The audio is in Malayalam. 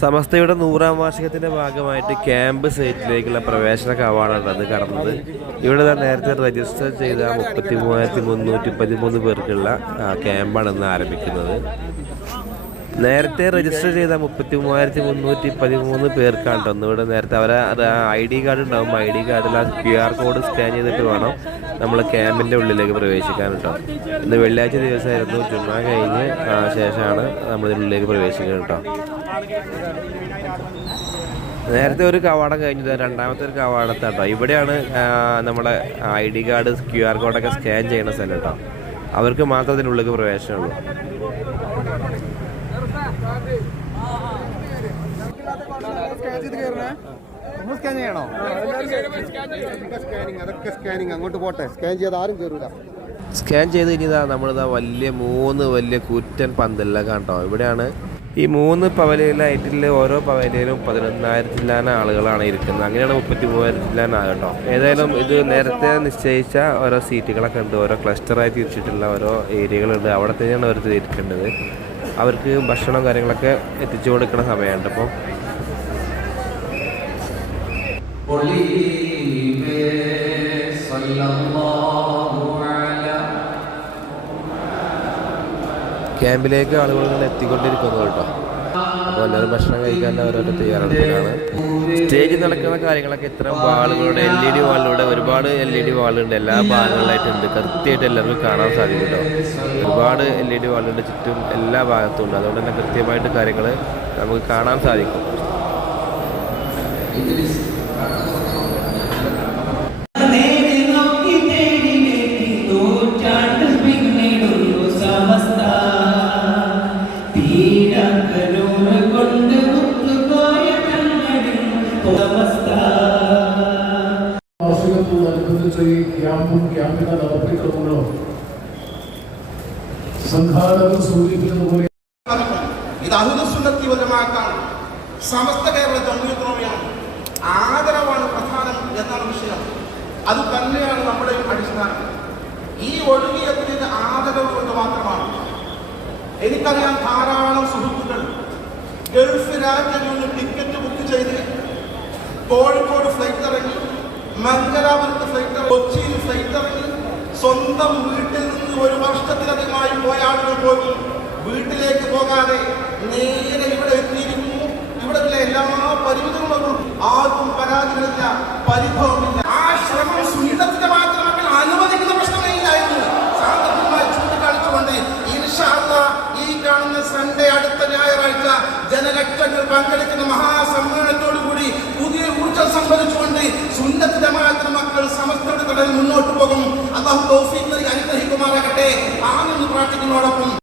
സമസ്തയുടെ നൂറാം വാർഷികത്തിന്റെ ഭാഗമായിട്ട് ക്യാമ്പ് സൈറ്റിലേക്കുള്ള പ്രവേശന കവാടമാണ് അത് കടന്നത്. ഇവിടെ നേരത്തെ രജിസ്റ്റർ ചെയ്ത മുപ്പത്തി മൂവായിരത്തി മുന്നൂറ്റി പതിമൂന്ന് പേർക്കുള്ള ക്യാമ്പാണ് ഇന്ന് ആരംഭിക്കുന്നത്. നേരത്തെ രജിസ്റ്റർ ചെയ്ത മുപ്പത്തി മൂവായിരത്തി മുന്നൂറ്റി പതിമൂന്ന് പേർക്കാണ് കേട്ടോ. ഇവിടെ നേരത്തെ അവരെ ഐ ഡി കാർഡ് ഉണ്ടാവും. ഐ ഡി കാർഡിൽ ആ ക്യു ആർ കോഡ് സ്കാൻ ചെയ്തിട്ട് വേണം നമ്മൾ ക്യാമ്പിന്റെ ഉള്ളിലേക്ക് പ്രവേശിക്കാൻ കേട്ടോ. ഇന്ന് വെള്ളിയാഴ്ച ദിവസമായിരുന്നു. ചുമ്മാ കഴിഞ്ഞ് ശേഷമാണ് നമ്മൾ പ്രവേശിക്കുന്നത് കേട്ടോ. നേരത്തെ ഒരു കവാടം കഴിഞ്ഞത് രണ്ടാമത്തെ ഒരു കവാടത്താട്ടോ ഇവിടെയാണ് നമ്മുടെ I D card Q R കോഡൊക്കെ scan ചെയ്യുന്ന സ്ഥലം കേട്ടോ. അവർക്ക് മാത്രം ഇതിനുള്ളിലേക്ക് പ്രവേശനമുള്ളൂ. സ്കാൻ ചെയ്യണോ സ്കാനിങ് അതൊക്കെ സ്കാനിങ് അങ്ങോട്ട് പോട്ടെ സ്കാൻ ചെയ്ത് ആരും കയറൂല സ്കാൻ ചെയ്ത് കഴിഞ്ഞതാ നമ്മളിതാ വലിയ മൂന്ന് വലിയ കൂറ്റൻ പന്തല്ല കണ്ടോ ഇവിടെയാണ് ഈ മൂന്ന് പവലിയിലായിട്ടുള്ള ഓരോ പവലിയിലും പതിനൊന്നായിരത്തിലാണ് ആളുകളാണ് ഇരിക്കുന്നത്. അങ്ങനെയാണ് മുപ്പത്തി മൂവായിരത്തിലാണ് ആകട്ടോ. ഏതായാലും ഇത് നേരത്തെ നിശ്ചയിച്ച ഓരോ സീറ്റുകളൊക്കെ ഉണ്ട്. ഓരോ ക്ലസ്റ്ററായി തിരിച്ചിട്ടുള്ള ഓരോ ഏരിയകളുണ്ട്. അവിടെ തന്നെയാണ് അവർ ഇരിക്കേണ്ടത് അവർക്ക് ഭക്ഷണം കാര്യങ്ങളൊക്കെ എത്തിച്ചു കൊടുക്കുന്ന സമയമുണ്ട് അപ്പോൾ ക്യാമ്പിലേക്ക് ആളുകൾ ഇങ്ങനെ എത്തിക്കൊണ്ടിരിക്കുന്നു കേട്ടോ. അപ്പോൾ എല്ലാവരും ഭക്ഷണം കഴിക്കാൻ ഓരോരോ തയ്യാറെടുപ്പിലാണ്. സ്റ്റേജിൽ നടക്കുന്ന കാര്യങ്ങളൊക്കെ ഇത്തരം വാളുകളുടെ എൽ ഇ ഡി വാളിലൂടെ ഒരുപാട് എൽ ഇ ഡി വാളുണ്ട്. എല്ലാ ഭാഗങ്ങളിലായിട്ടുണ്ട്. കൃത്യമായിട്ട് എല്ലാവർക്കും കാണാൻ സാധിക്കും ഒരുപാട് എൽ ഇ ഡി വാളുകളുടെ ചുറ്റും എല്ലാ ഭാഗത്തും ഉണ്ട്. അതുകൊണ്ട് തന്നെ കൃത്യമായിട്ട് കാര്യങ്ങൾ നമുക്ക് കാണാൻ സാധിക്കും. വാർഷികത്തോടനുബന്ധിച്ച് ഈ ക്യാമ്പും ക്യാമ്പിന്റെ നടപടിക്രമങ്ങളും സംഘാടകർ സൂചിപ്പിച്ചതുപോലെ ഇത് അഹുദസുന്നത്തി വലമാക്കാണ് സമസ്ത കേരള ജമ്മിയത്രോമിയാണ് ആദരവാണ് പ്രധാനം എന്നാണ് വിഷയം. അത് തന്നെയാണ് നമ്മുടെ അടിസ്ഥാനം. ഈ ഒഴുകിയതിന് ആദരവ് കൊണ്ട് മാത്രമാണ്. എനിക്കറിയാം ധാരാളം സുഹൃത്തുക്കൾ ഗൾഫ് രാജ്യങ്ങളിൽ ടിക്കറ്റ് ബുക്ക് ചെയ്ത് കോഴിക്കോട് ഫ്ലൈറ്റ് ഇറങ്ങി മംഗലാപുരത്ത് ഫ്ലൈറ്റ് കൊച്ചിയിൽ ഫ്ലൈറ്റ് ഇറങ്ങി സ്വന്തം വീട്ടിൽ നിന്ന് ഒരു വർഷത്തിലധികമായി പോയ ആളുകൾ പോലും വീട്ടിലേക്ക് പോകാതെ നേരെ ഇവിടെ എത്തിയിരിക്കുന്നു. ഇവിടെ എല്ലാ പരിമിതങ്ങളും ആർക്കും പരാതികളില്ല പരിഭവമില്ല. ആ ശ്രമം സുനിതത്തിന്റെ മാത്രമല്ല അനുവദിക്കുന്ന പ്രശ്നമേ ഇല്ലായിരുന്നു സാമ്പത്തികമായി ചൂണ്ടിക്കാണിച്ചുകൊണ്ട് ഈ കാണുന്ന സൺഡേ അടുത്ത ഞായറാഴ്ച ജനലക്ഷങ്ങൾ പങ്കെടുക്കുന്ന അള്ളാഹു തൗഫീഖ് നൽകി അനുഗ്രഹിക്കുമാറാകട്ടെ. ആണെന്ന് പ്രാർത്ഥിക്കുന്നതോടൊപ്പം